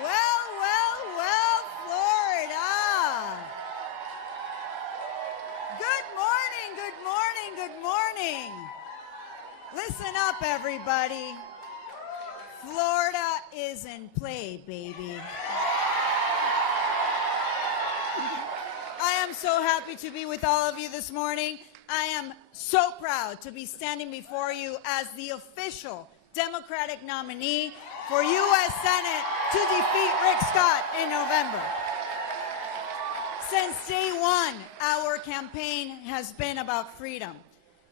Well, Florida. Good morning. Listen up, everybody. Florida is in play, baby. I am so happy to be with all of you this morning. I am so proud to be standing before you as the official Democratic nominee for U.S. Senate to defeat Rick Scott in November. Since day one, our campaign has been about freedom.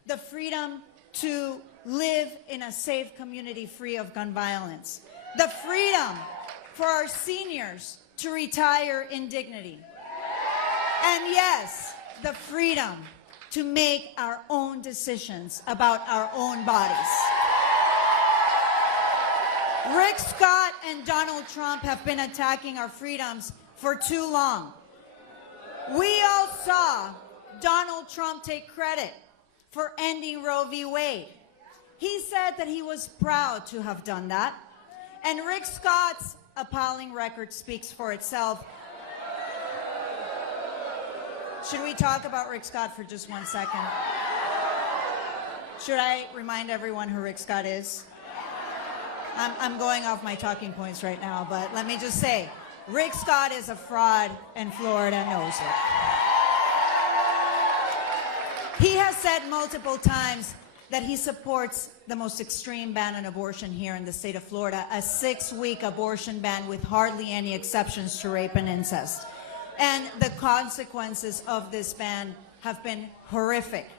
The freedom to live in a safe community free of gun violence. The freedom for our seniors to retire in dignity. And yes, the freedom to make our own decisions about our own bodies. Rick Scott and Donald Trump have been attacking our freedoms for too long. We all saw Donald Trump take credit for ending Roe v. Wade. He said that he was proud to have done that. And Rick Scott's appalling record speaks for itself. Should we talk about Rick Scott for just 1 second? Should I remind everyone who Rick Scott is? I'm going off my talking points right now, but let me just say, Rick Scott is a fraud, and Florida knows it. He has said multiple times that he supports the most extreme ban on abortion here in the state of Florida, a 6-week abortion ban with hardly any exceptions to rape and incest. And the consequences of this ban have been horrific,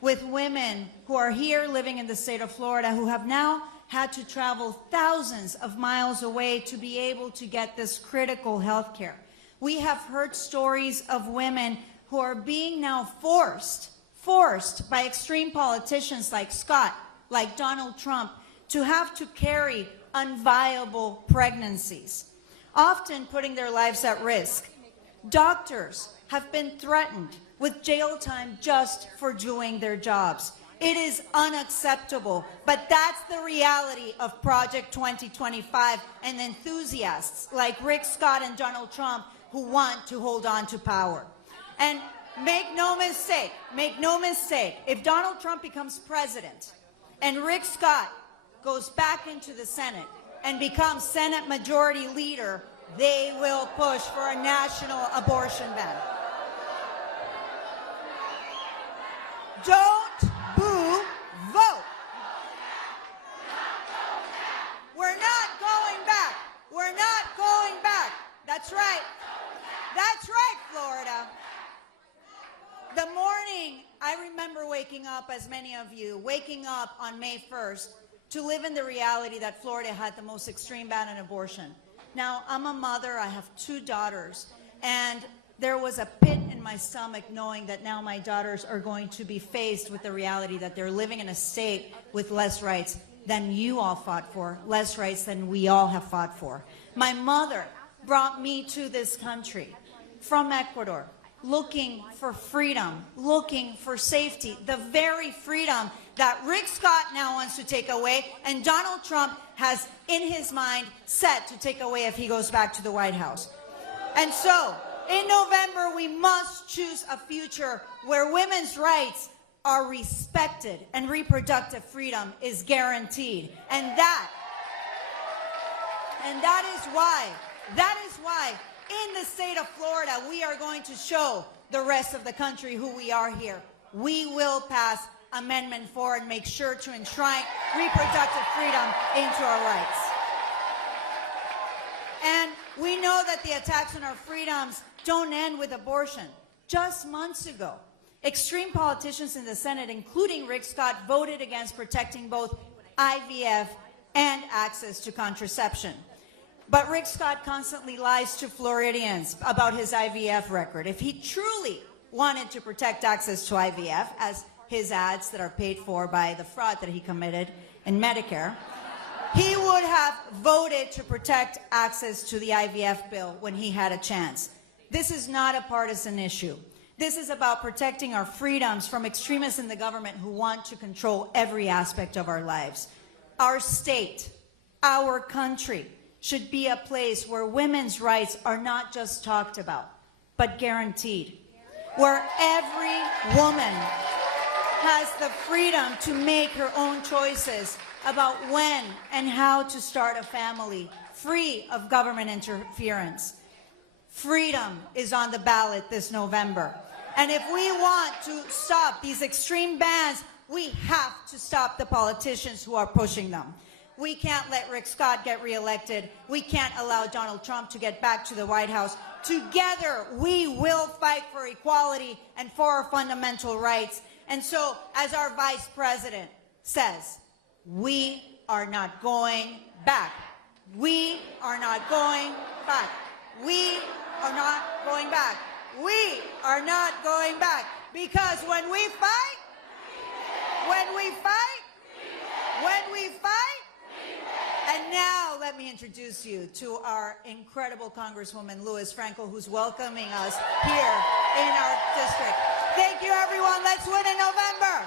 with women who are here living in the state of Florida who have now had to travel thousands of miles away to be able to get this critical health care. We have heard stories of women who are being now forced by extreme politicians like Scott, like Donald Trump, to have to carry unviable pregnancies, often putting their lives at risk. Doctors have been threatened with jail time just for doing their jobs. It is unacceptable, but that's the reality of Project 2025 and enthusiasts like Rick Scott and Donald Trump who want to hold on to power. And make no mistake, if Donald Trump becomes president and Rick Scott goes back into the Senate and becomes Senate Majority Leader, they will push for a national abortion ban. Don't boo, vote. We're not going back. We're not going back. That's right. That's right, Florida. The morning, I remember waking up, as many of you, waking up on May 1st to live in the reality that Florida had the most extreme ban on abortion. Now, I'm a mother, I have 2 daughters, and there was a pit in my stomach knowing that now my daughters are going to be faced with the reality that they're living in a state with less rights than you all fought for, less rights than we all have fought for. My mother brought me to this country from Ecuador, looking for freedom, looking for safety, the very freedom that Rick Scott now wants to take away and Donald Trump has in his mind set to take away if he goes back to the White House. And so, in November, we must choose a future where women's rights are respected and reproductive freedom is guaranteed. And that is why in the state of Florida, we are going to show the rest of the country who we are here. We will pass Amendment 4 and make sure to enshrine reproductive freedom into our rights. And we know that the attacks on our freedoms don't end with abortion. Just months ago, extreme politicians in the Senate, including Rick Scott, voted against protecting both IVF and access to contraception. But Rick Scott constantly lies to Floridians about his IVF record. If he truly wanted to protect access to IVF, as his ads that are paid for by the fraud that he committed in Medicare, he would have voted to protect access to the IVF bill when he had a chance. This is not a partisan issue. This is about protecting our freedoms from extremists in the government who want to control every aspect of our lives. Our state, our country, should be a place where women's rights are not just talked about, but guaranteed, where every woman has the freedom to make her own choices about when and how to start a family, free of government interference. Freedom is on the ballot this November. And if we want to stop these extreme bans, we have to stop the politicians who are pushing them. We can't let Rick Scott get reelected. We can't allow Donald Trump to get back to the White House. Together, we will fight for equality and for our fundamental rights. And so, as our Vice President says, we are not going back. We are not going back. We are not going back. We are not going back. Because when we fight, and now let me introduce you to our incredible Congresswoman, Lois Frankel, who's welcoming us here in our district. Thank you, everyone. Let's win in November.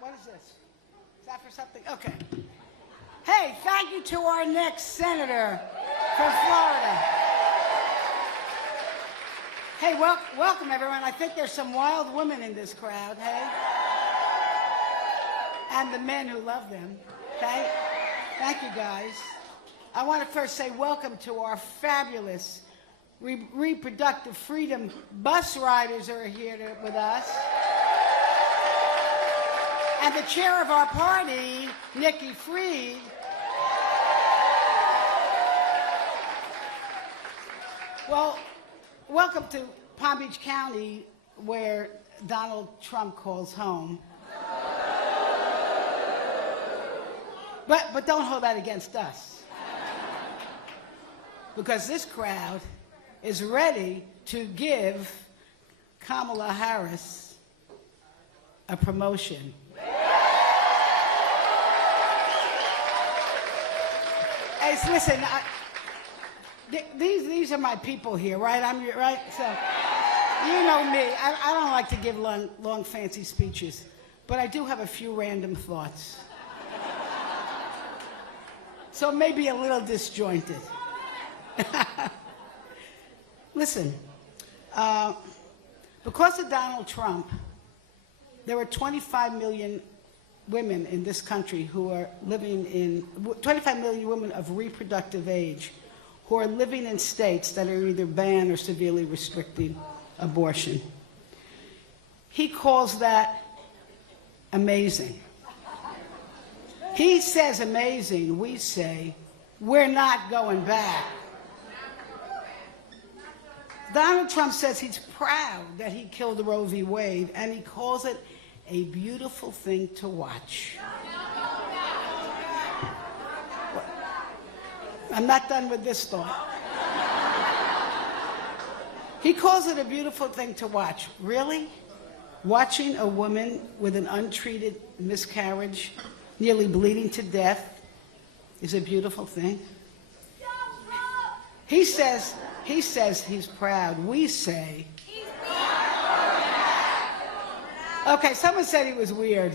What is this? Is that for something? Okay. Hey, thank you to our next senator from Florida. Hey, welcome everyone. I think there's some wild women in this crowd, hey? And the men who love them, okay? Thank you, guys. I want to first say welcome to our fabulous Reproductive Freedom bus riders who are here with us. And the chair of our party, Nikki Fried. Well, welcome to Palm Beach County, where Donald Trump calls home. But don't hold that against us. Because this crowd is ready to give Kamala Harris a promotion. Hey, listen, these are my people here, right? Right? So, you know me. I don't like to give long, fancy speeches, but I do have a few random thoughts. So maybe a little disjointed. Listen, because of Donald Trump, there were 25 million women in this country who are living in, 25 million women of reproductive age who are living in states that are either banned or severely restricting abortion. He calls that amazing. He says amazing, we say, we're not going back. Donald Trump says he's proud that he killed Roe v. Wade, and he calls it a beautiful thing to watch. I'm not done with this thought. He calls it a beautiful thing to watch. Really? Watching a woman with an untreated miscarriage, nearly bleeding to death, is a beautiful thing? He says he's proud. We say, okay, someone said he was weird.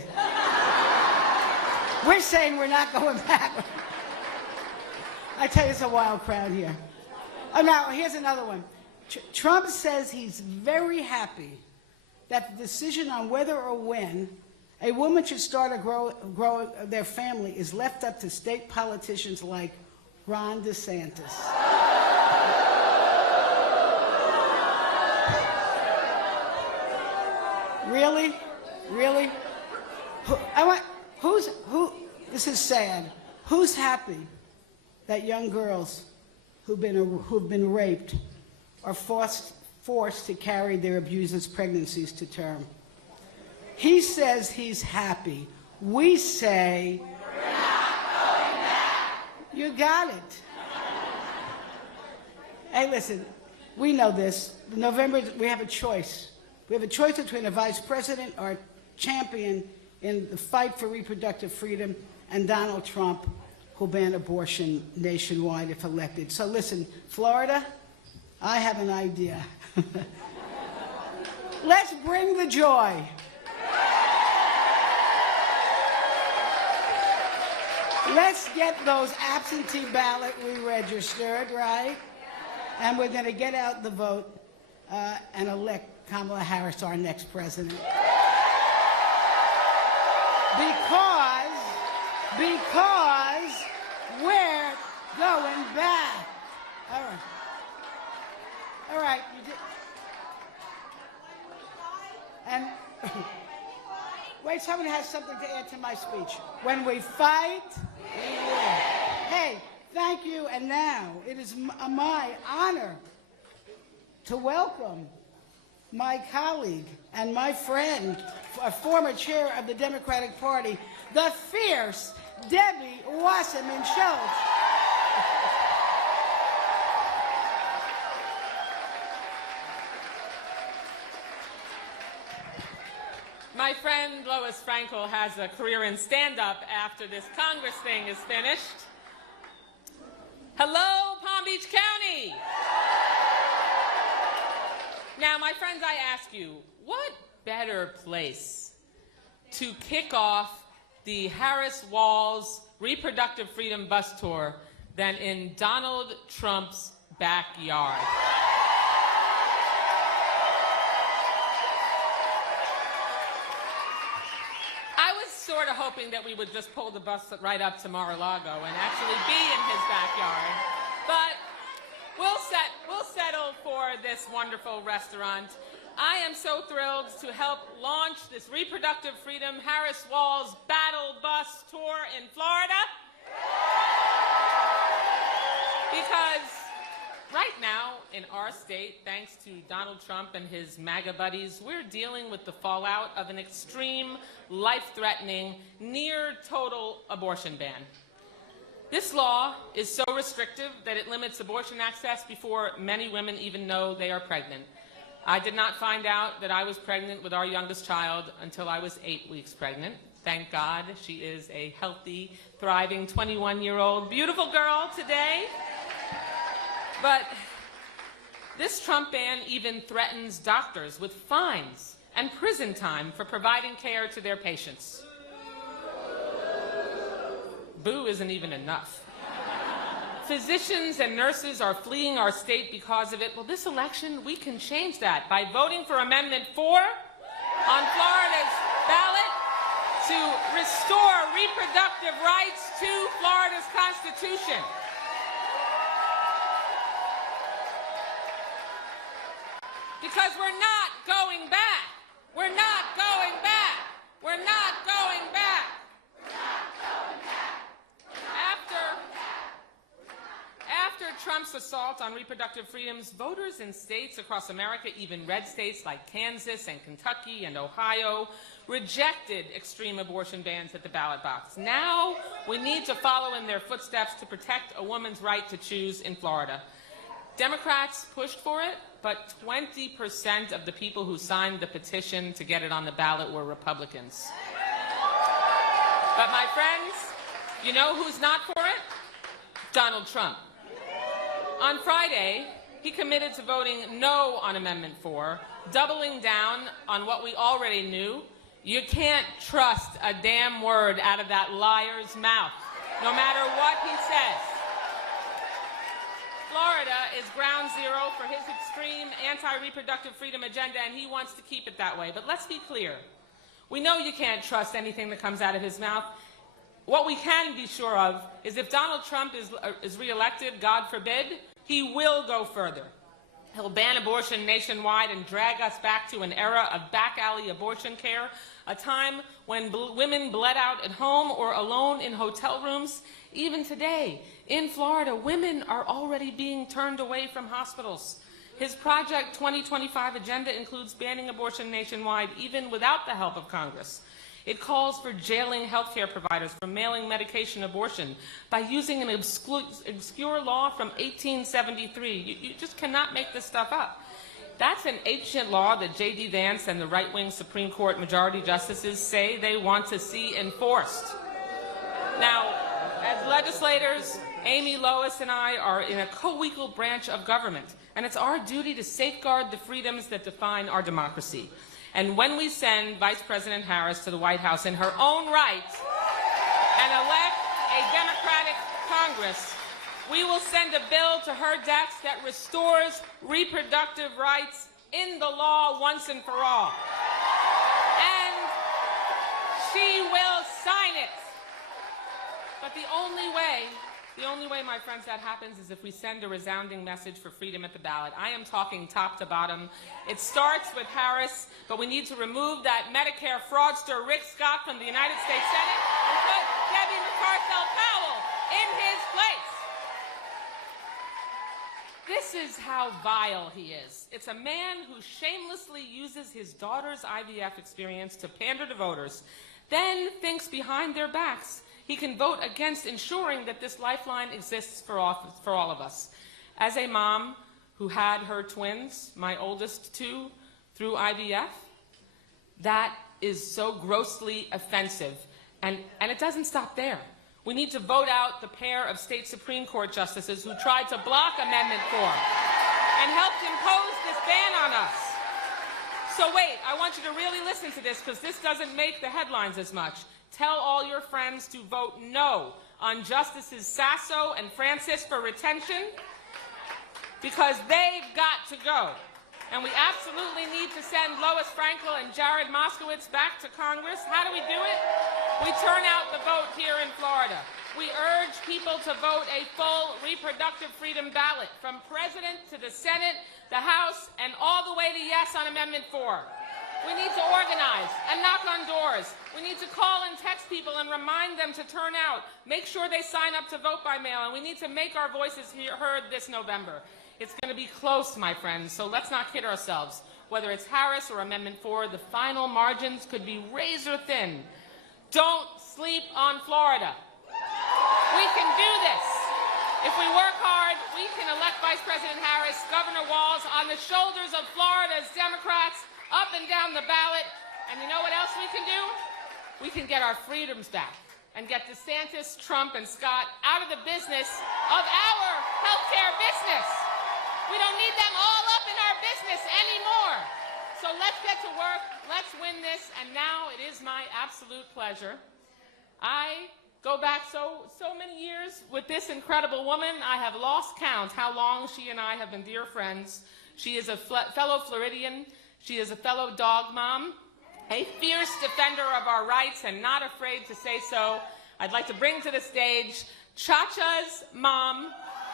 We're saying we're not going back. I tell you, it's a wild crowd here. Oh, now, here's another one. Trump says he's very happy that the decision on whether or when a woman should start or grow their family is left up to state politicians like Ron DeSantis. Really? Really? This is sad. Who's happy that young girls who've been raped are forced to carry their abusers' pregnancies to term? He says he's happy. We say, we're not going back. You got it. Hey, listen, we know this. In November, we have a choice. We have a choice between a vice president or a champion in the fight for reproductive freedom and Donald Trump, who'll ban abortion nationwide if elected. So listen, Florida, I have an idea. Let's bring the joy. Let's get those absentee ballot re-registered, right? And we're going to get out the vote and elect Kamala Harris our next president. Because we're going back. All right. All right. You did. And wait, someone has something to add to my speech. When we fight, we win. Hey, thank you. And now it is my honor to welcome my colleague and my friend, a former chair of the Democratic Party, the fierce Debbie Wasserman Schultz. My friend Lois Frankel has a career in stand-up after this Congress thing is finished. Hello, Palm Beach County! Now, my friends, I ask you, what better place to kick off the Harris-Walz Reproductive Freedom bus tour than in Donald Trump's backyard? I was sort of hoping that we would just pull the bus right up to Mar-a-Lago and actually be in his backyard, but we'll settle for this wonderful restaurant. I am so thrilled to help launch this Reproductive Freedom Harris-Walz Battle Bus Tour in Florida. Because right now in our state, thanks to Donald Trump and his MAGA buddies, we're dealing with the fallout of an extreme, life-threatening, near-total abortion ban. This law is so restrictive that it limits abortion access before many women even know they are pregnant. I did not find out that I was pregnant with our youngest child until I was 8 weeks pregnant. Thank God she is a healthy, thriving 21-year-old, beautiful girl today. But this Trump ban even threatens doctors with fines and prison time for providing care to their patients. Boo isn't even enough. Physicians and nurses are fleeing our state because of it. Well, this election, we can change that by voting for Amendment 4 on Florida's ballot to restore reproductive rights to Florida's Constitution. Because we're not going back. We're not going back. We're not going back. After Trump's assault on reproductive freedoms, voters in states across America, even red states like Kansas and Kentucky and Ohio, rejected extreme abortion bans at the ballot box. Now we need to follow in their footsteps to protect a woman's right to choose in Florida. Democrats pushed for it, but 20% of the people who signed the petition to get it on the ballot were Republicans. But my friends, you know who's not for it? Donald Trump. On Friday, he committed to voting no on Amendment 4, doubling down on what we already knew. You can't trust a damn word out of that liar's mouth, no matter what he says. Florida is ground zero for his extreme anti-reproductive freedom agenda, and he wants to keep it that way. But let's be clear. We know you can't trust anything that comes out of his mouth. What we can be sure of is if Donald Trump is reelected, God forbid, he will go further. He'll ban abortion nationwide and drag us back to an era of back-alley abortion care, a time when women bled out at home or alone in hotel rooms. Even today, in Florida, women are already being turned away from hospitals. His Project 2025 agenda includes banning abortion nationwide, even without the help of Congress. It calls for jailing healthcare providers for mailing medication abortion by using an obscure law from 1873. You just cannot make this stuff up. That's an ancient law that J.D. Vance and the right-wing Supreme Court majority justices say they want to see enforced. Now, as legislators, Amy, Lois, and I are in a co-equal branch of government, and it's our duty to safeguard the freedoms that define our democracy. And when we send Vice President Harris to the White House in her own right and elect a Democratic Congress, we will send a bill to her desk that restores reproductive rights in the law once and for all. And she will sign it. But the only way, my friends, that happens is if we send a resounding message for freedom at the ballot. I am talking top to bottom. It starts with Harris, but we need to remove that Medicare fraudster Rick Scott from the United States Senate and put Debbie Powell in his place. This is how vile he is. It's a man who shamelessly uses his daughter's IVF experience to pander to voters, then thinks behind their backs he can vote against ensuring that this lifeline exists for all of us. As a mom who had her twins, my oldest two, through IVF, that is so grossly offensive. And it doesn't stop there. We need to vote out the pair of state Supreme Court justices who tried to block Amendment 4 and helped impose this ban on us. So wait, I want you to really listen to this because this doesn't make the headlines as much. Tell all your friends to vote no on Justices Sasso and Francis for retention because they've got to go. And we absolutely need to send Lois Frankel and Jared Moskowitz back to Congress. How do we do it? We turn out the vote here in Florida. We urge people to vote a full reproductive freedom ballot from President to the Senate, the House, and all the way to yes on Amendment 4. We need to organize and knock on doors. We need to call and text people and remind them to turn out. Make sure they sign up to vote by mail, and we need to make our voices heard this November. It's going to be close, my friends, so let's not kid ourselves. Whether it's Harris or Amendment 4, the final margins could be razor thin. Don't sleep on Florida. We can do this. If we work hard, we can elect Vice President Harris, Governor Walz, on the shoulders of Florida's Democrats, up and down the ballot. And you know what else we can do? We can get our freedoms back and get DeSantis, Trump, and Scott out of the business of our healthcare business. We don't need them all up in our business anymore. So let's get to work. Let's win this. And now it is my absolute pleasure. I go back so many years with this incredible woman. I have lost count how long she and I have been dear friends. She is a fellow Floridian. She is a fellow dog mom, a fierce defender of our rights and not afraid to say so. I'd like to bring to the stage Chacha's mom,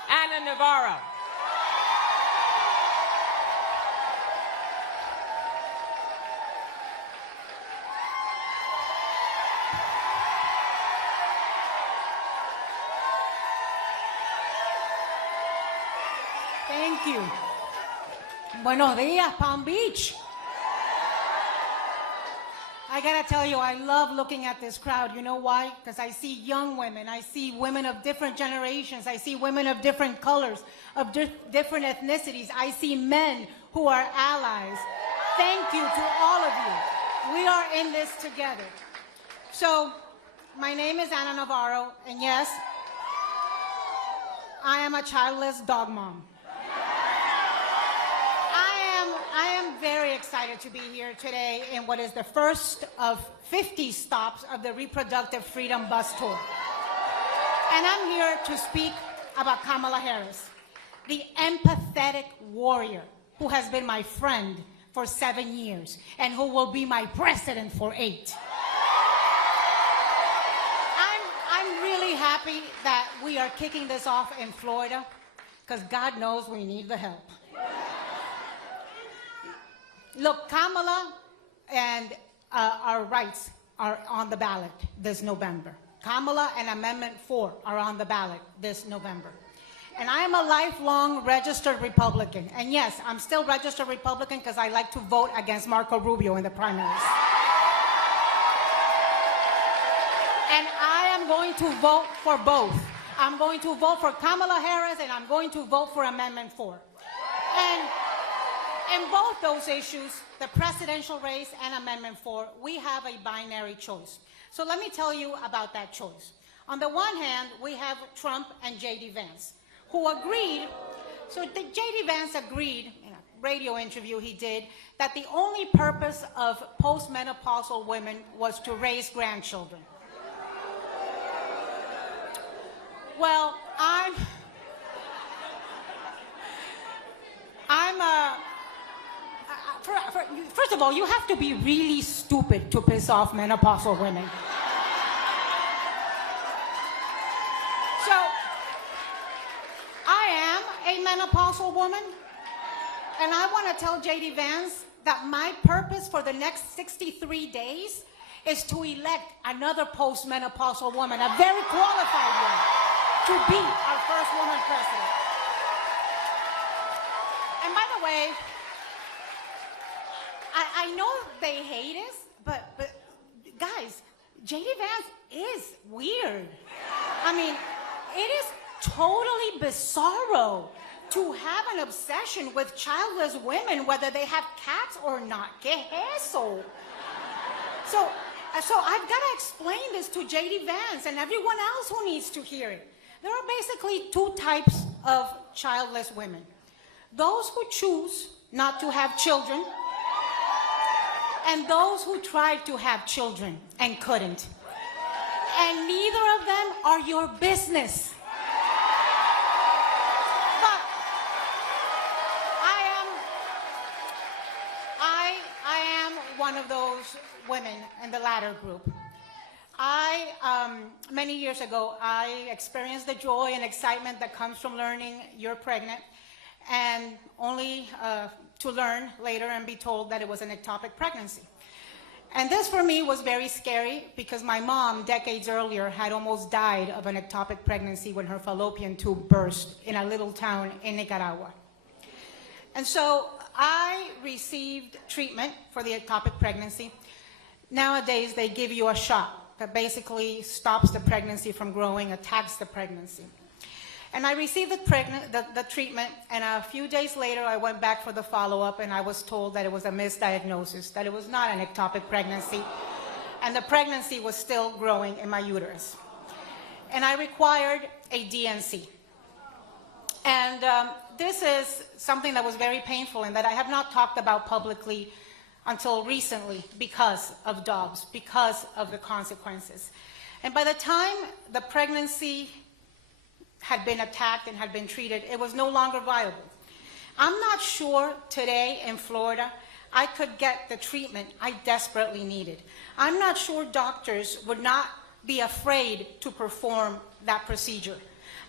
Ana Navarro. Thank you. Buenos dias, Palm Beach. I gotta tell you, I love looking at this crowd. You know why? Because I see young women. I see women of different generations. I see women of different colors, of different ethnicities. I see men who are allies. Thank you to all of you. We are in this together. So, my name is Ana Navarro, and yes, I am a childless dog mom. I am very excited to be here today in what is the first of 50 stops of the Reproductive Freedom bus tour. And I'm here to speak about Kamala Harris, the empathetic warrior who has been my friend for 7 years and who will be my president for 8. I'm really happy that we are kicking this off in Florida because God knows we need the help. Look, Kamala and our rights are on the ballot this November. Kamala and Amendment 4 are on the ballot this November. And I am a lifelong registered Republican. And yes, I'm still registered Republican because I like to vote against Marco Rubio in the primaries. And I am going to vote for both. I'm going to vote for Kamala Harris and I'm going to vote for Amendment 4. And in both those issues, the presidential race and Amendment 4, we have a binary choice. So let me tell you about that choice. On the one hand, we have Trump and J.D. Vance, who agreed So J.D. Vance agreed in a radio interview he did that the only purpose of postmenopausal women was to raise grandchildren. Well, first of all, you have to be really stupid to piss off menopausal women. So, I am a menopausal woman, and I want to tell J.D. Vance that my purpose for the next 63 days is to elect another postmenopausal woman, a very qualified one, to be our first woman president. And by the way, I know they hate us, but guys, J.D. Vance is weird. I mean, it is totally bizarro to have an obsession with childless women, whether they have cats or not. ¿Qué es eso? So I've got to explain this to J.D. Vance and everyone else who needs to hear it. There are basically two types of childless women. Those who choose not to have children, and those who tried to have children and couldn't. And neither of them are your business. But I am one of those women in the latter group. Many years ago, I experienced the joy and excitement that comes from learning you're pregnant, and only to learn later and be told that it was an ectopic pregnancy. And this for me was very scary because my mom, decades earlier, had almost died of an ectopic pregnancy when her fallopian tube burst in a little town in Nicaragua. And so I received treatment for the ectopic pregnancy. Nowadays, they give you a shot that basically stops the pregnancy from growing, attacks the pregnancy. And I received the treatment, and a few days later, I went back for the follow-up, and I was told that it was a misdiagnosis, that it was not an ectopic pregnancy, and the pregnancy was still growing in my uterus. And I required a DNC. And this is something that was very painful and that I have not talked about publicly until recently because of dogs, because of the consequences. And by the time the pregnancy had been attacked and had been treated, it was no longer viable. I'm not sure today in Florida I could get the treatment I desperately needed. I'm not sure doctors would not be afraid to perform that procedure.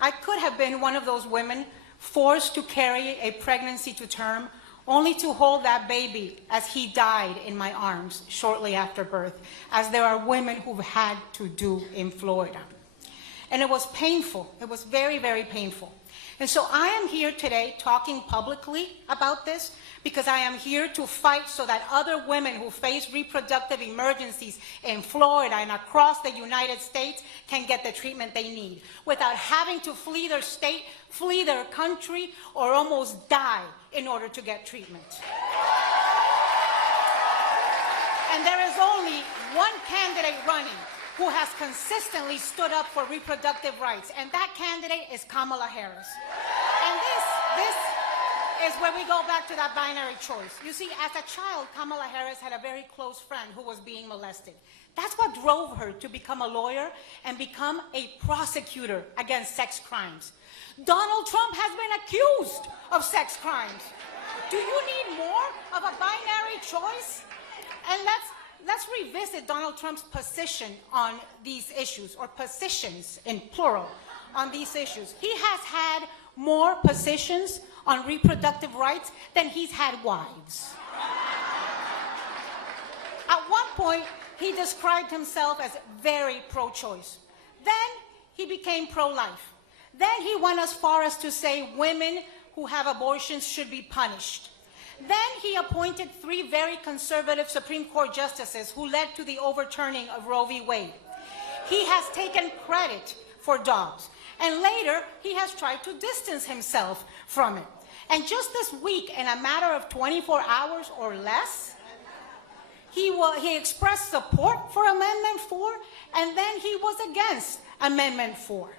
I could have been one of those women forced to carry a pregnancy to term only to hold that baby as he died in my arms shortly after birth, as there are women who've had to do in Florida. And it was painful. It was very, very painful. And so I am here today talking publicly about this because I am here to fight so that other women who face reproductive emergencies in Florida and across the United States can get the treatment they need without having to flee their state, flee their country, or almost die in order to get treatment. And there is only one candidate running who has consistently stood up for reproductive rights, and that candidate is Kamala Harris. And this is where we go back to that binary choice. You see, as a child, Kamala Harris had a very close friend who was being molested. That's what drove her to become a lawyer and become a prosecutor against sex crimes. Donald Trump has been accused of sex crimes. Do you need more of a binary choice? And let's revisit Donald Trump's position on these issues, or positions in plural on these issues. He has had more positions on reproductive rights than he's had wives. At one point, he described himself as very pro-choice. Then he became pro-life. Then he went as far as to say women who have abortions should be punished. Then he appointed 3 very conservative Supreme Court justices who led to the overturning of Roe v. Wade. He has taken credit for dogs. And later, he has tried to distance himself from it. And just this week, in a matter of 24 hours or less, he expressed support for Amendment 4, and then he was against Amendment 4.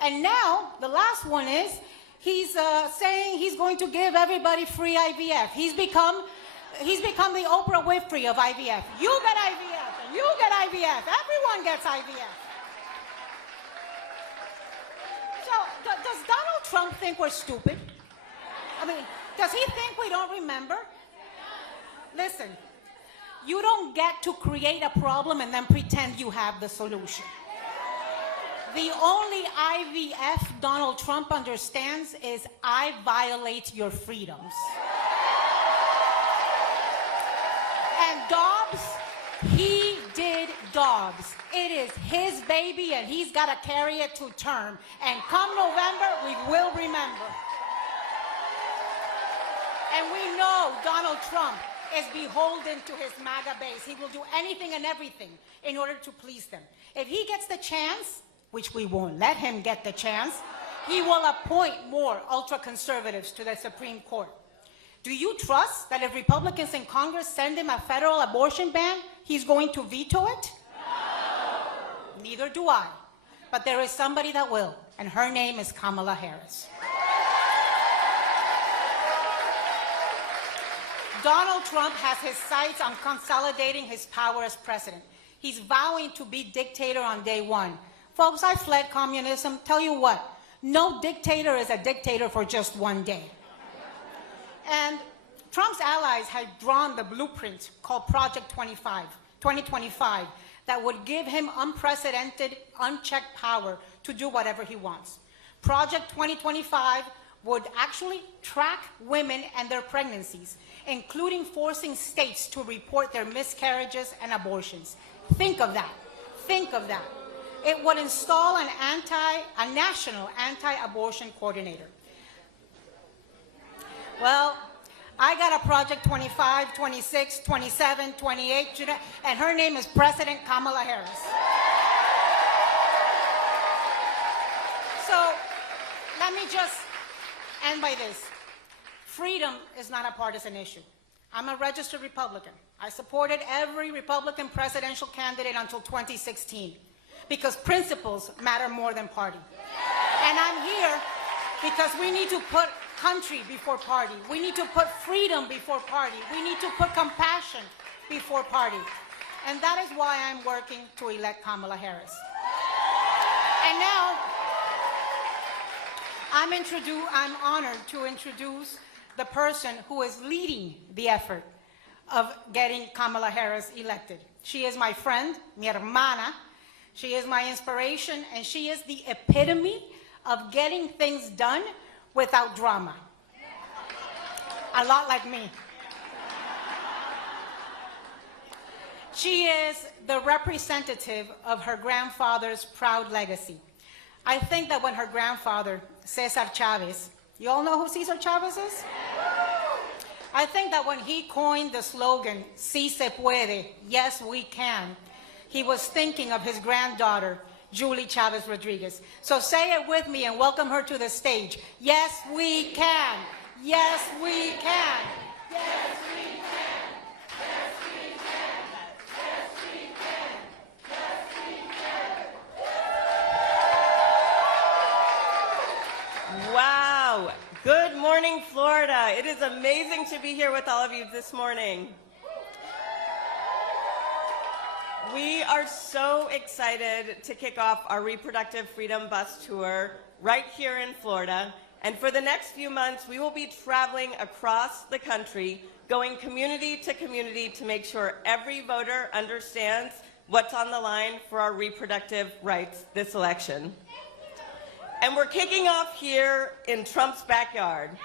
And now, the last one is, he's saying he's going to give everybody free IVF. He's become the Oprah Winfrey of IVF. You get IVF, and you get IVF. Everyone gets IVF. So, does Donald Trump think we're stupid? I mean, does he think we don't remember? Listen, you don't get to create a problem and then pretend you have the solution. The only IVF Donald Trump understands is I violate your freedoms. And Dobbs, he did Dobbs. It is his baby and he's got to carry it to term. And come November, we will remember. And we know Donald Trump is beholden to his MAGA base. He will do anything and everything in order to please them. If he gets the chance, which we won't let him get the chance, he will appoint more ultra-conservatives to the Supreme Court. Do you trust that if Republicans in Congress send him a federal abortion ban, he's going to veto it? No. Neither do I. But there is somebody that will, and her name is Kamala Harris. Donald Trump has his sights on consolidating his power as president. He's vowing to be dictator on day one. Folks, I fled communism. Tell you what, no dictator is a dictator for just one day. And Trump's allies had drawn the blueprint called Project 2025 that would give him unprecedented, unchecked power to do whatever he wants. Project 2025 would actually track women and their pregnancies, including forcing states to report their miscarriages and abortions. Think of that. Think of that. It would install a national anti-abortion coordinator. Well, I got a Project 25, 26, 27, 28, and her name is President Kamala Harris. So let me just end by this. Freedom is not a partisan issue. I'm a registered Republican. I supported every Republican presidential candidate until 2016 because principles matter more than party. And I'm here because we need to put country before party. We need to put freedom before party. We need to put compassion before party. And that is why I'm working to elect Kamala Harris. And now, I'm honored to introduce the person who is leading the effort of getting Kamala Harris elected. She is my friend, mi hermana. She is my inspiration, and she is the epitome of getting things done without drama. A lot like me. She is the representative of her grandfather's proud legacy. I think that when her grandfather, Cesar Chavez, you all know who Cesar Chavez is? I think that when he coined the slogan, "Si se puede," yes we can, he was thinking of his granddaughter, Julie Chavez Rodriguez. So say it with me and welcome her to the stage. Yes, we can. Yes, we can. Yes, we can. Yes, we can. Yes, we can. Yes, we can. Wow. Good morning, Florida. It is amazing to be here with all of you this morning. We are so excited to kick off our Reproductive Freedom bus tour right here in Florida. And for the next few months, we will be traveling across the country, going community to community to make sure every voter understands what's on the line for our reproductive rights this election. And we're kicking off here in Trump's backyard.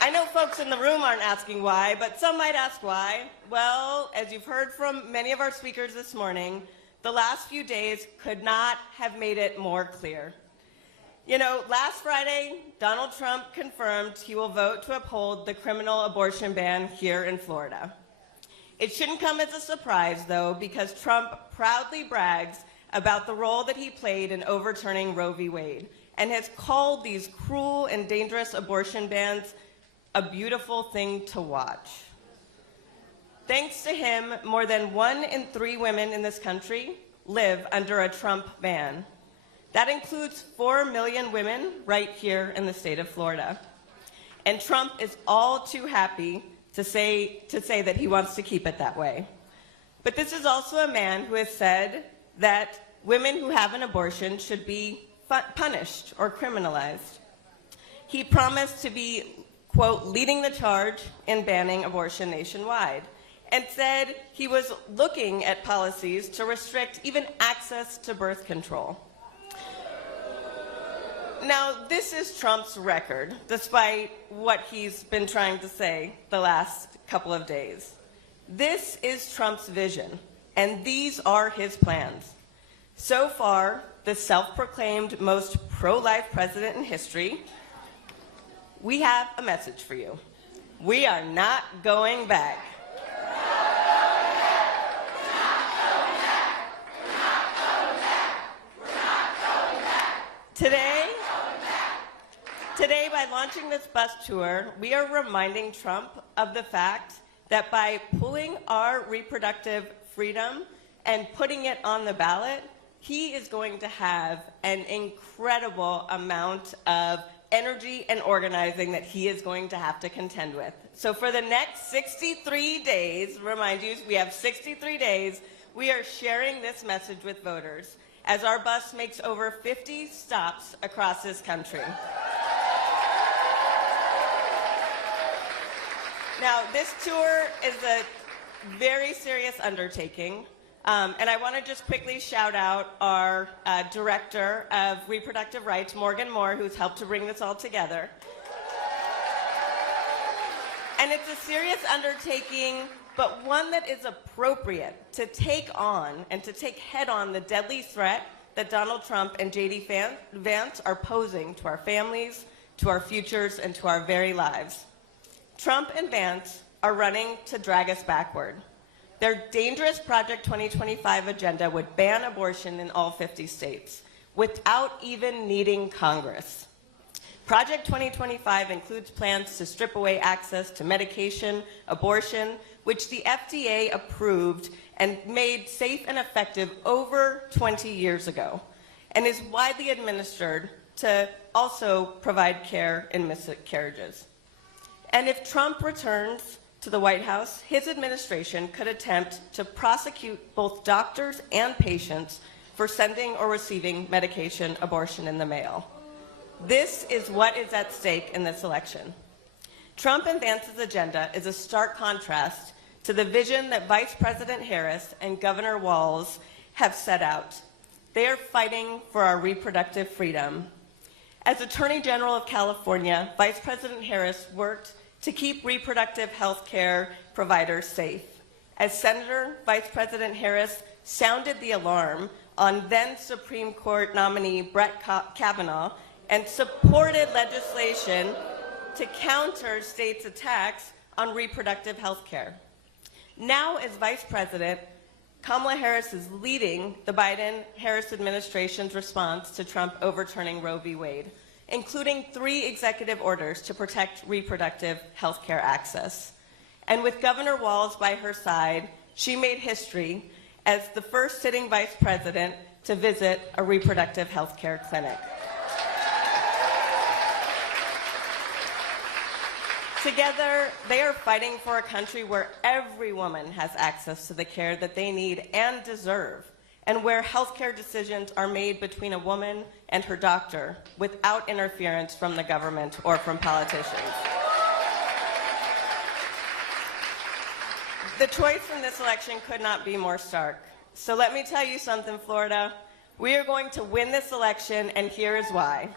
I know folks in the room aren't asking why, but some might ask why. Well, as you've heard from many of our speakers this morning, the last few days could not have made it more clear. You know, last Friday, Donald Trump confirmed he will vote to uphold the criminal abortion ban here in Florida. It shouldn't come as a surprise, though, because Trump proudly brags about the role that he played in overturning Roe v. Wade and has called these cruel and dangerous abortion bans a beautiful thing to watch. Thanks to him, more than 1 in 3 women in this country live under a Trump ban. That includes 4 million women right here in the state of Florida. And Trump is all too happy to say that he wants to keep it that way. But this is also a man who has said that women who have an abortion should be punished or criminalized. He promised to be, quote, leading the charge in banning abortion nationwide, and said he was looking at policies to restrict even access to birth control. Now, this is Trump's record, despite what he's been trying to say the last couple of days. This is Trump's vision, and these are his plans. So far, the self-proclaimed most pro-life president in history, we have a message for you. We are not going back. Today, by launching this bus tour, we are reminding Trump of the fact that by pulling our reproductive freedom and putting it on the ballot, he is going to have an incredible amount of energy and organizing that he is going to have to contend with. So for the next 63 days, remind you, we have 63 days, we are sharing this message with voters as our bus makes over 50 stops across this country. Now, this tour is a very serious undertaking, and I want to just quickly shout out our Director of Reproductive Rights, Morgan Moore, who's helped to bring this all together. And it's a serious undertaking, but one that is appropriate to take on and to take head on the deadly threat that Donald Trump and J.D. Vance are posing to our families, to our futures, and to our very lives. Trump and Vance are running to drag us backward. Their dangerous Project 2025 agenda would ban abortion in all 50 states without even needing Congress. Project 2025 includes plans to strip away access to medication, abortion, which the FDA approved and made safe and effective over 20 years ago, and is widely administered to also provide care in miscarriages. And if Trump returns to the White House, his administration could attempt to prosecute both doctors and patients for sending or receiving medication abortion in the mail. This is what is at stake in this election. Trump and Vance's agenda is a stark contrast to the vision that Vice President Harris and Governor Walz have set out. They are fighting for our reproductive freedom. As Attorney General of California, Vice President Harris worked to keep reproductive health care providers safe. As Senator, Vice President Harris sounded the alarm on then Supreme Court nominee Brett Kavanaugh and supported legislation to counter states' attacks on reproductive health care. Now, as Vice President, Kamala Harris is leading the Biden-Harris administration's response to Trump overturning Roe v. Wade, including 3 executive orders to protect reproductive health care access. And with Governor Walz by her side, she made history as the first sitting vice president to visit a reproductive health care clinic. Together, they are fighting for a country where every woman has access to the care that they need and deserve, and where healthcare decisions are made between a woman and her doctor without interference from the government or from politicians. The choice in this election could not be more stark. So let me tell you something, Florida. We are going to win this election, and here is why.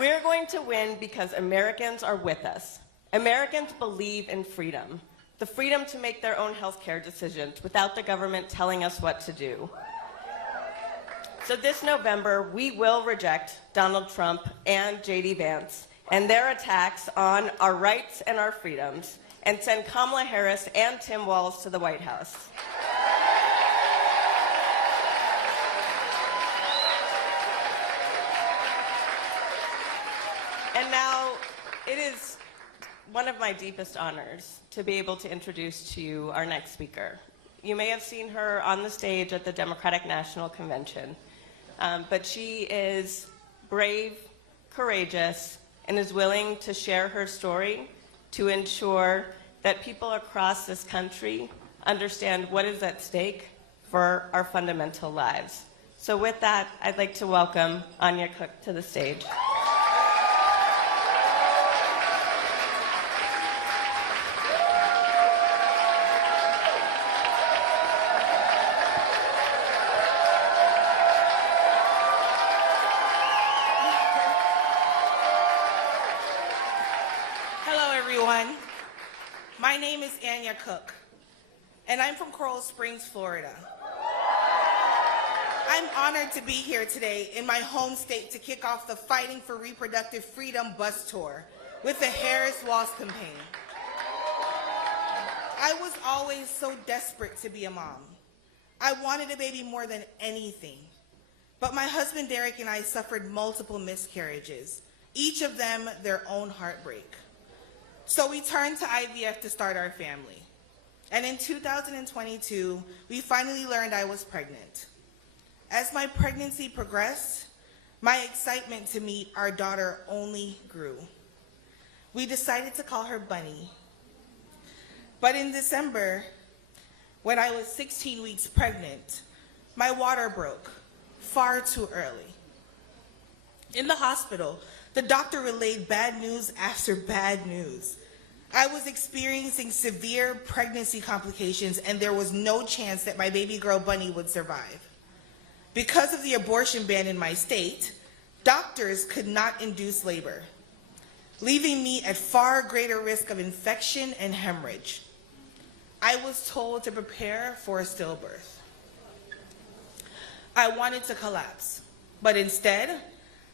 We are going to win because Americans are with us. Americans believe in freedom, the freedom to make their own healthcare decisions without the government telling us what to do. So this November, we will reject Donald Trump and J.D. Vance and their attacks on our rights and our freedoms, and send Kamala Harris and Tim Walz to the White House. And now, it is one of my deepest honors to be able to introduce to you our next speaker. You may have seen her on the stage at the Democratic National Convention. but she is brave, courageous, and is willing to share her story to ensure that people across this country understand what is at stake for our fundamental lives. So with that, I'd like to welcome Anya Cook to the stage. My name is Anya Cook, and I'm from Coral Springs, Florida. I'm honored to be here today in my home state to kick off the Fighting for Reproductive Freedom bus tour with the Harris-Walz Campaign. I was always so desperate to be a mom. I wanted a baby more than anything, but my husband Derek and I suffered multiple miscarriages, each of them their own heartbreak. So we turned to IVF to start our family. And in 2022, we finally learned I was pregnant. As my pregnancy progressed, my excitement to meet our daughter only grew. We decided to call her Bunny. But in December, when I was 16 weeks pregnant, my water broke far too early. In the hospital, the doctor relayed bad news after bad news. I was experiencing severe pregnancy complications, and there was no chance that my baby girl Bunny would survive. Because of the abortion ban in my state, doctors could not induce labor, leaving me at far greater risk of infection and hemorrhage. I was told to prepare for a stillbirth. I wanted to collapse, but instead,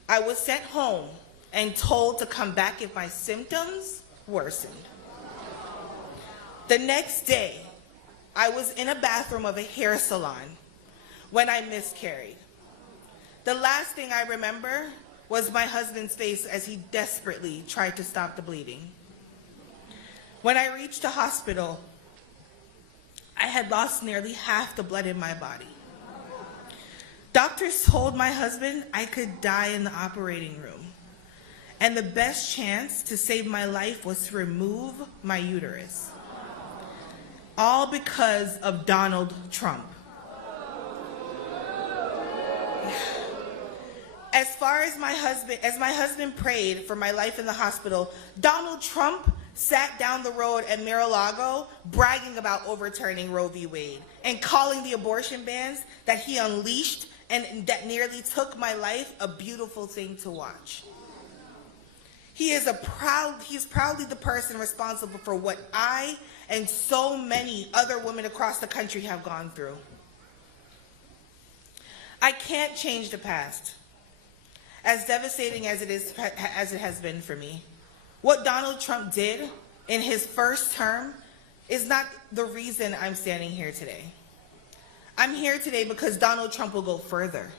I was sent home and told to come back if my symptoms worsened. The next day, I was in a bathroom of a hair salon when I miscarried. The last thing I remember was my husband's face as he desperately tried to stop the bleeding. When I reached the hospital, I had lost nearly half the blood in my body. Doctors told my husband I could die in the operating room, and the best chance to save my life was to remove my uterus. All because of Donald Trump. As my husband prayed for my life in the hospital, Donald Trump sat down the road at Mar-a-Lago bragging about overturning Roe v. Wade and calling the abortion bans that he unleashed and that nearly took my life a beautiful thing to watch. He is proudly the person responsible for what I and so many other women across the country have gone through. I can't change the past, as devastating as it has been for me. What Donald Trump did in his first term is not the reason I'm standing here today. I'm here today because Donald Trump will go further.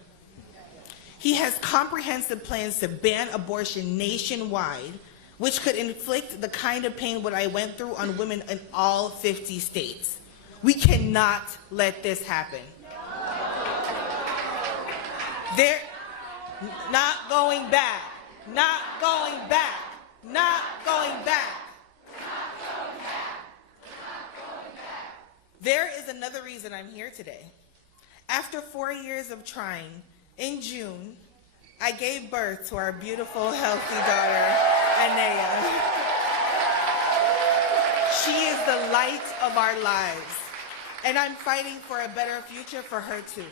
He has comprehensive plans to ban abortion nationwide, which could inflict the kind of pain what I went through on women in all 50 states. We cannot let this happen. They're not going back, not going back, not going back. There is another reason I'm here today. After 4 years of trying, in June, I gave birth to our beautiful, healthy daughter, Anaya. She is the light of our lives, and I'm fighting for a better future for her too.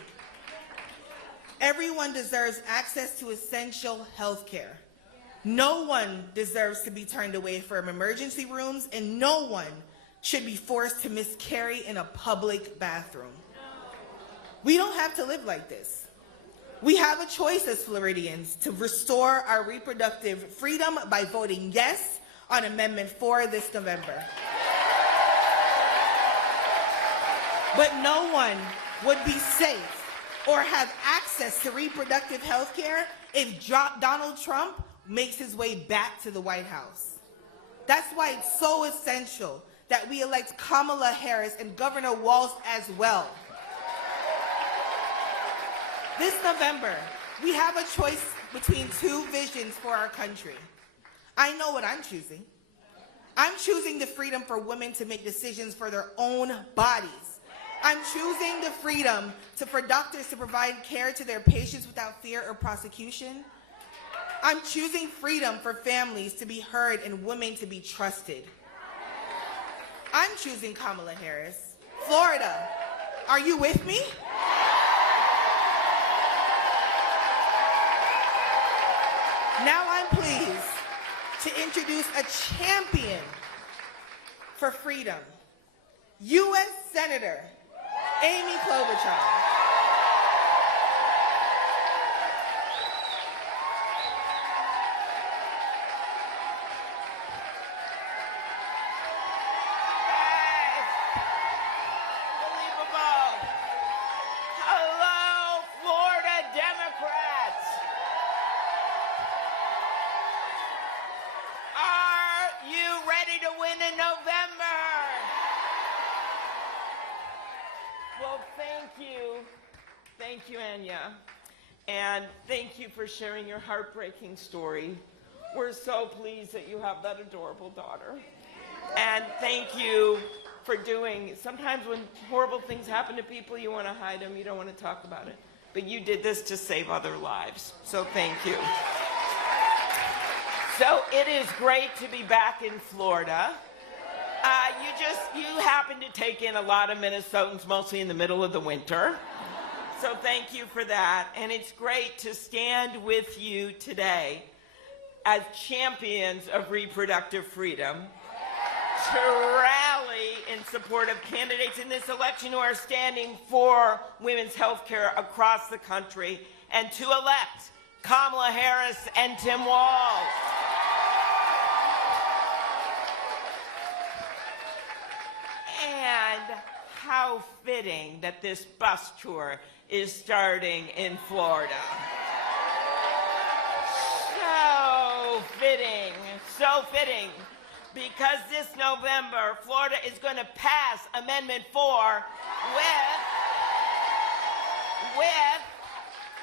Everyone deserves access to essential health care. No one deserves to be turned away from emergency rooms, and no one should be forced to miscarry in a public bathroom. We don't have to live like this. We have a choice as Floridians to restore our reproductive freedom by voting yes on Amendment 4 this November. But no one would be safe or have access to reproductive health care if Donald Trump makes his way back to the White House. That's why it's so essential that we elect Kamala Harris and Governor Walz as well. This November, we have a choice between two visions for our country. I know what I'm choosing. I'm choosing the freedom for women to make decisions for their own bodies. I'm choosing the freedom for doctors to provide care to their patients without fear or prosecution. I'm choosing freedom for families to be heard and women to be trusted. I'm choosing Kamala Harris. Florida, are you with me? Now I'm pleased to introduce a champion for freedom, U.S. Senator Amy Klobuchar. Thank you, Anya, and thank you for sharing your heartbreaking story. We're so pleased that you have that adorable daughter. And thank you for doing, sometimes when horrible things happen to people, you want to hide them, you don't want to talk about it. But you did this to save other lives, so thank you. So it is great to be back in Florida. You happen to take in a lot of Minnesotans, mostly in the middle of the winter. So thank you for that. And it's great to stand with you today as champions of reproductive freedom to rally in support of candidates in this election who are standing for women's health care across the country and to elect Kamala Harris and Tim Walz. And how fitting that this bus tour is starting in Florida. So fitting, because this November, Florida is going to pass Amendment 4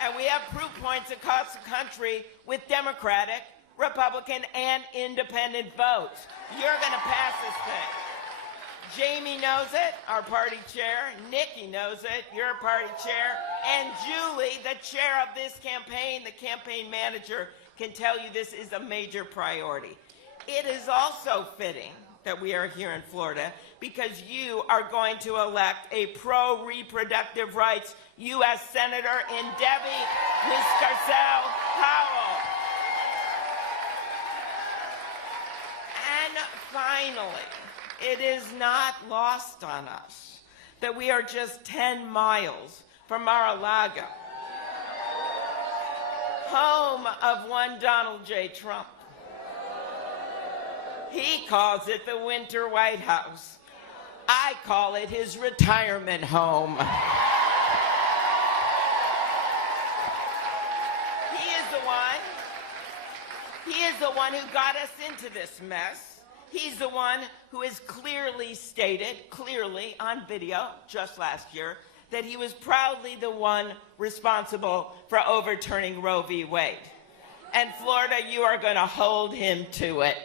and we have proof points across the country with Democratic, Republican, and independent votes. You're going to pass this thing. Jamie knows it, our party chair. Nikki knows it, your party chair. And Julie, the chair of this campaign, the campaign manager, can tell you this is a major priority. It is also fitting that we are here in Florida because you are going to elect a pro-reproductive rights U.S. Senator in Debbie Wasserman Schultz. And finally, it is not lost on us that we are just 10 miles from Mar-a-Lago, home of one Donald J. Trump. He calls it the Winter White House. I call it his retirement home. He is the one who got us into this mess. He's the one who has clearly stated, on video just last year, that he was proudly the one responsible for overturning Roe v. Wade. And Florida, you are going to hold him to it.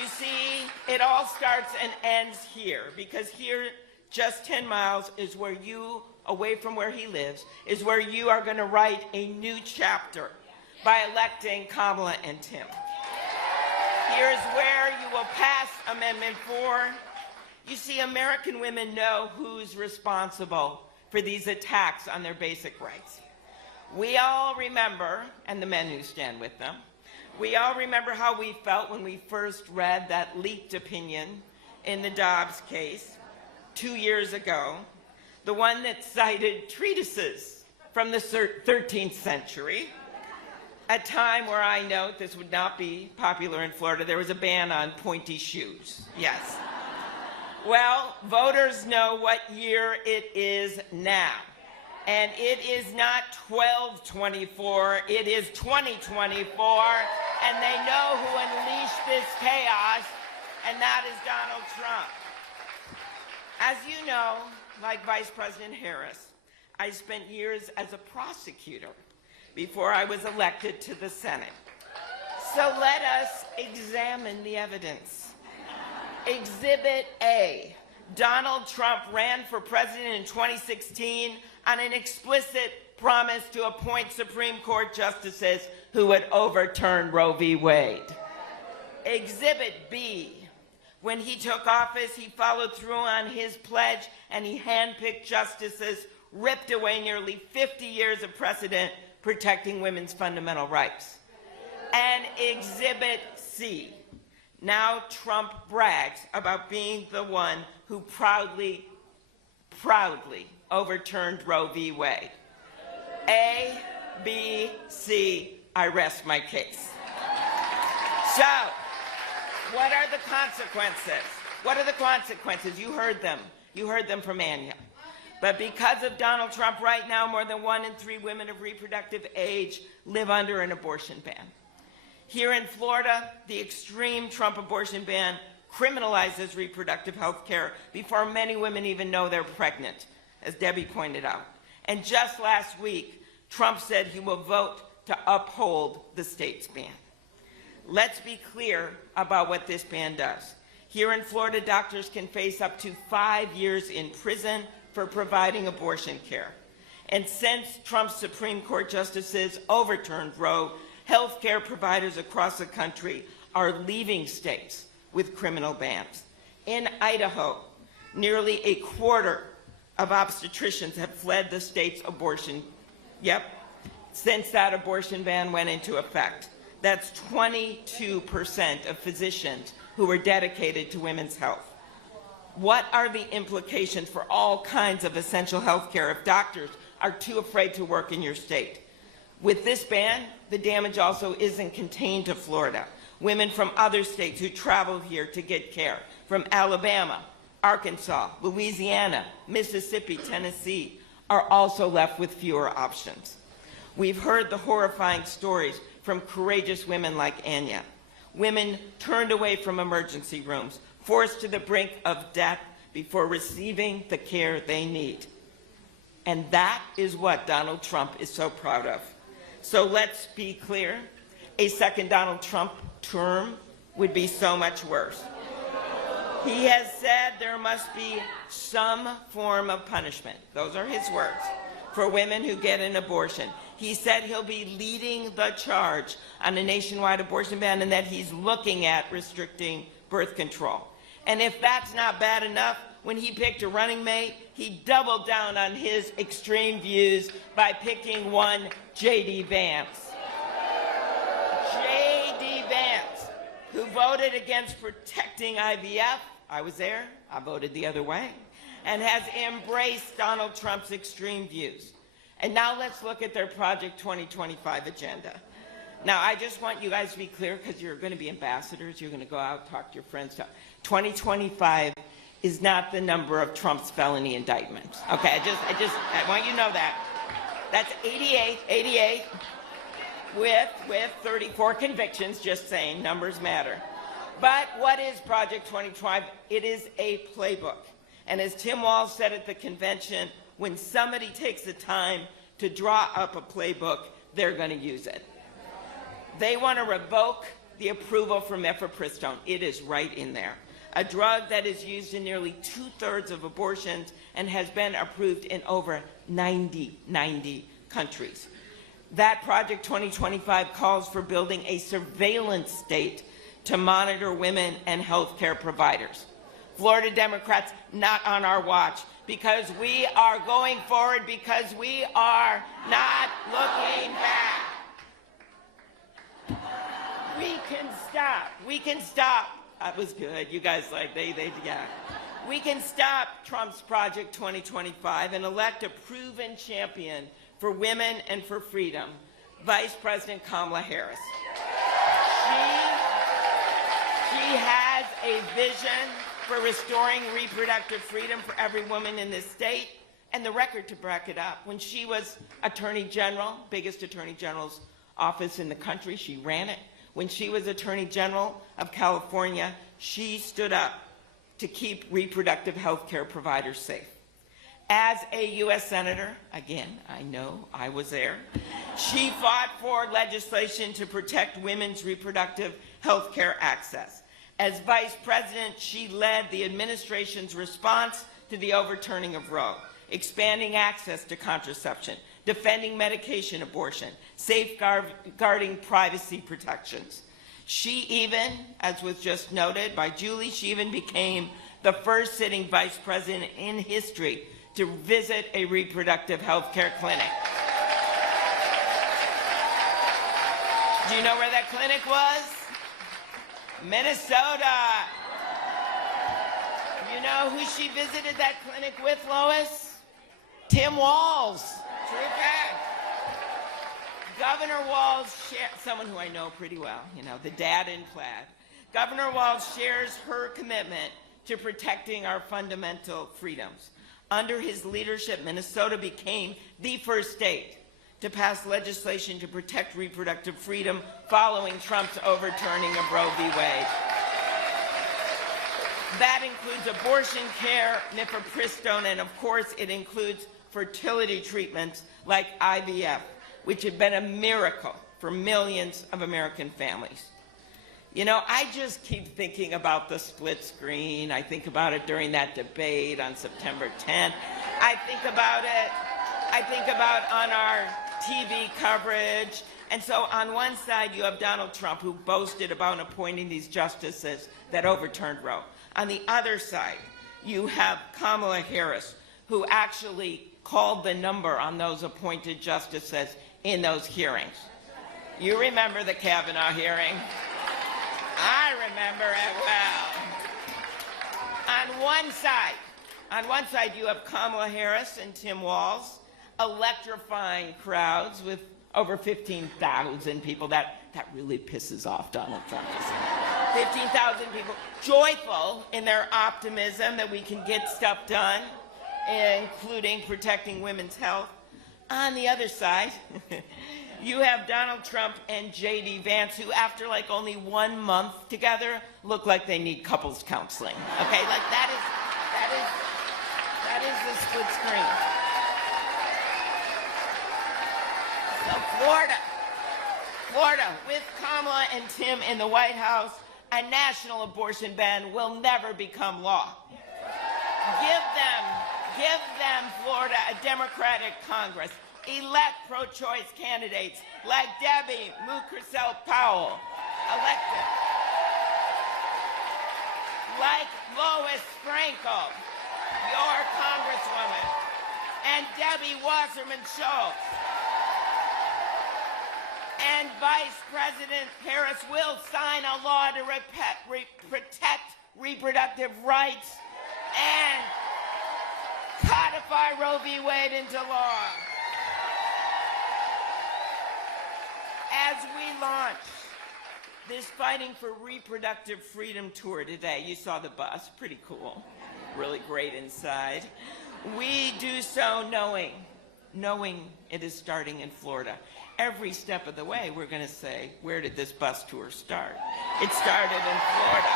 You see, it all starts and ends here, because here, just 10 miles, is where you, away from where he lives, is where you are going to write a new chapter by electing Kamala and Tim. Here's where you will pass Amendment 4. You see, American women know who's responsible for these attacks on their basic rights. We all remember, and the men who stand with them, we all remember how we felt when we first read that leaked opinion in the Dobbs case 2 years ago, the one that cited treatises from the 13th century, a time where I note this would not be popular in Florida. There was a ban on pointy shoes. Yes. Well, voters know what year it is now. And it is not 1224, it is 2024, and they know who unleashed this chaos, and that is Donald Trump. As you know, like Vice President Harris, I spent years as a prosecutor before I was elected to the Senate. So let us examine the evidence. Exhibit A. Donald Trump ran for president in 2016 on an explicit promise to appoint Supreme Court justices who would overturn Roe v. Wade. Exhibit B. When he took office, he followed through on his pledge and he handpicked justices, ripped away nearly 50 years of precedent protecting women's fundamental rights. And Exhibit C. Now Trump brags about being the one who proudly overturned Roe v. Wade. A, B, C, I rest my case. So, what are the consequences? What are the consequences? You heard them. You heard them from Anya. But because of Donald Trump, right now, more than 1 in 3 women of reproductive age live under an abortion ban. Here in Florida, the extreme Trump abortion ban criminalizes reproductive health care before many women even know they're pregnant, as Debbie pointed out. And just last week, Trump said he will vote to uphold the state's ban. Let's be clear about what this ban does. Here in Florida, doctors can face up to 5 years in prison for providing abortion care. And since Trump's Supreme Court justices overturned Roe, healthcare providers across the country are leaving states with criminal bans. In Idaho, nearly a quarter of obstetricians have fled the state's abortion, since that abortion ban went into effect. That's 22% of physicians who are dedicated to women's health. What are the implications for all kinds of essential health care if doctors are too afraid to work in your state? With this ban, the damage also isn't contained to Florida. Women from other states who travel here to get care, from Alabama, Arkansas, Louisiana, Mississippi, Tennessee, are also left with fewer options. We've heard the horrifying stories from courageous women like Anya. Women turned away from emergency rooms, forced to the brink of death before receiving the care they need. And that is what Donald Trump is so proud of. So let's be clear, a second Donald Trump term would be so much worse. He has said there must be some form of punishment, those are his words, for women who get an abortion. He said he'll be leading the charge on a nationwide abortion ban and that he's looking at restricting birth control. And if that's not bad enough, when he picked a running mate, he doubled down on his extreme views by picking one J.D. Vance. J.D. Vance, who voted against protecting IVF, I was there, I voted the other way, and has embraced Donald Trump's extreme views. And now let's look at their Project 2025 agenda. Now, I just want you guys to be clear, because you're going to be ambassadors, you're going to go out, talk to your friends. 2025 is not the number of Trump's felony indictments. Okay, I want you to know that. That's 88, with 34 convictions, just saying, numbers matter. But what is Project 2025? It is a playbook. And as Tim Walz said at the convention, when somebody takes the time to draw up a playbook, they're going to use it. They want to revoke the approval for mifepristone. It is right in there. A drug that is used in nearly 2/3 of abortions and has been approved in over 90 countries. That Project 2025 calls for building a surveillance state to monitor women and healthcare providers. Florida Democrats, not on our watch, because we are going forward, because we are not looking back. We can stop. That was good. You guys yeah. We can stop Trump's Project 2025 and elect a proven champion for women and for freedom, Vice President Kamala Harris. She has a vision for restoring reproductive freedom for every woman in this state, and the record to back it up. When she was Attorney General, biggest Attorney General's office in the country, she ran it. When she was Attorney General of California, she stood up to keep reproductive health care providers safe. As a U.S. Senator, again, I know I was there, she fought for legislation to protect women's reproductive health care access. As Vice President, she led the administration's response to the overturning of Roe, expanding access to contraception, defending medication abortion, safeguarding privacy protections. She even, as was just noted by Julie, she even became the first sitting vice president in history to visit a reproductive health care clinic. Do you know where that clinic was? Minnesota. You know who she visited that clinic with, Lois? Tim Walz. True fact. Governor Walz, someone who I know pretty well, you know, the dad in plaid. Governor Walz shares her commitment to protecting our fundamental freedoms. Under his leadership, Minnesota became the first state to pass legislation to protect reproductive freedom following Trump's overturning of Roe v. Wade. That includes abortion care, mifepristone, and of course it includes fertility treatments like IVF, which have been a miracle for millions of American families. You know, I just keep thinking about the split screen. I think about it during that debate on September 10th. I think about on our TV coverage. And so on one side, you have Donald Trump, who boasted about appointing these justices that overturned Roe. On the other side, you have Kamala Harris, who actually called the number on those appointed justices in those hearings. You remember the Kavanaugh hearing? I remember it well. On one side, you have Kamala Harris and Tim Walz electrifying crowds with over 15,000 people. That really pisses off Donald Trump. 15,000 people joyful in their optimism that we can get stuff done, including protecting women's health. On the other side, you have Donald Trump and J.D. Vance, who after like only 1 month together look like they need couples counseling. Okay, like that is the split screen. So Florida, with Kamala and Tim in the White House, a national abortion ban will never become law. Give them, Florida, a Democratic Congress. Elect pro-choice candidates like Debbie Wasserman elected. Like Lois Frankel, your Congresswoman, and Debbie Wasserman Schultz. And Vice President Harris will sign a law to protect reproductive rights and codify Roe v. Wade into law. As we launch this Fighting for Reproductive Freedom tour today, you saw the bus, pretty cool, really great inside. We do so knowing it is starting in Florida. Every step of the way, we're going to say, where did this bus tour start? It started in Florida.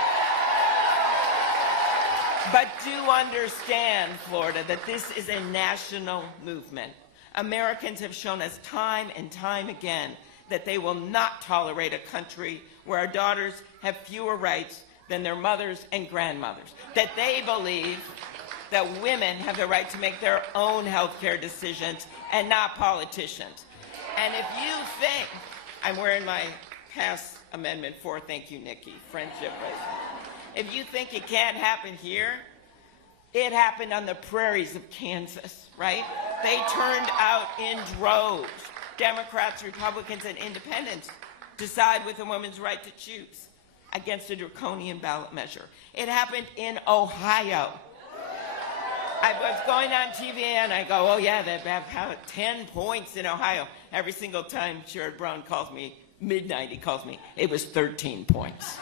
But do understand, Florida, that this is a national movement. Americans have shown us time and time again that they will not tolerate a country where our daughters have fewer rights than their mothers and grandmothers, that they believe that women have the right to make their own health care decisions and not politicians. And if you think, I'm wearing my past Amendment 4, thank you, Nikki, friendship bracelet. If you think it can't happen here, it happened on the prairies of Kansas, right? They turned out in droves. Democrats, Republicans, and independents decide with a woman's right to choose against a draconian ballot measure. It happened in Ohio. I was going on TV and I go, oh yeah, they have 10 points in Ohio. Every single time Sherrod Brown calls me, midnight he calls me, it was 13 points.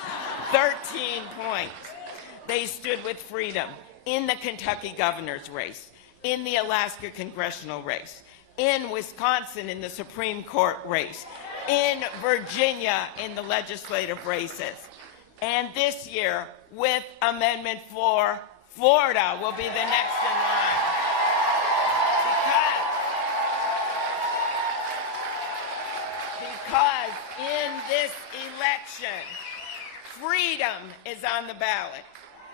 13 points. They stood with freedom in the Kentucky governor's race, in the Alaska congressional race, in Wisconsin in the Supreme Court race, in Virginia in the legislative races. And this year, with Amendment 4, Florida will be the next in line. election. Freedom is on the ballot.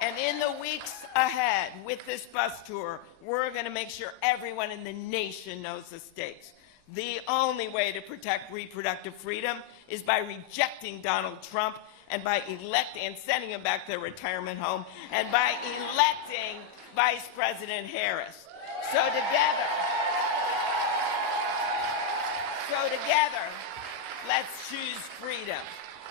And in the weeks ahead with this bus tour, we're going to make sure everyone in the nation knows the stakes. The only way to protect reproductive freedom is by rejecting Donald Trump and by electing and sending him back to their retirement home and by electing Vice President Harris. So together, let's choose freedom.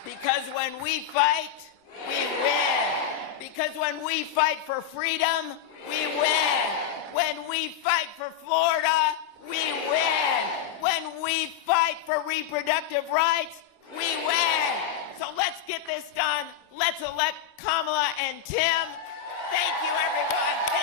Because when we fight, we win. Because when we fight for freedom, we win. When we fight for Florida, we win. When we fight for reproductive rights, we win. So let's get this done. Let's elect Kamala and Tim. Thank you, everyone.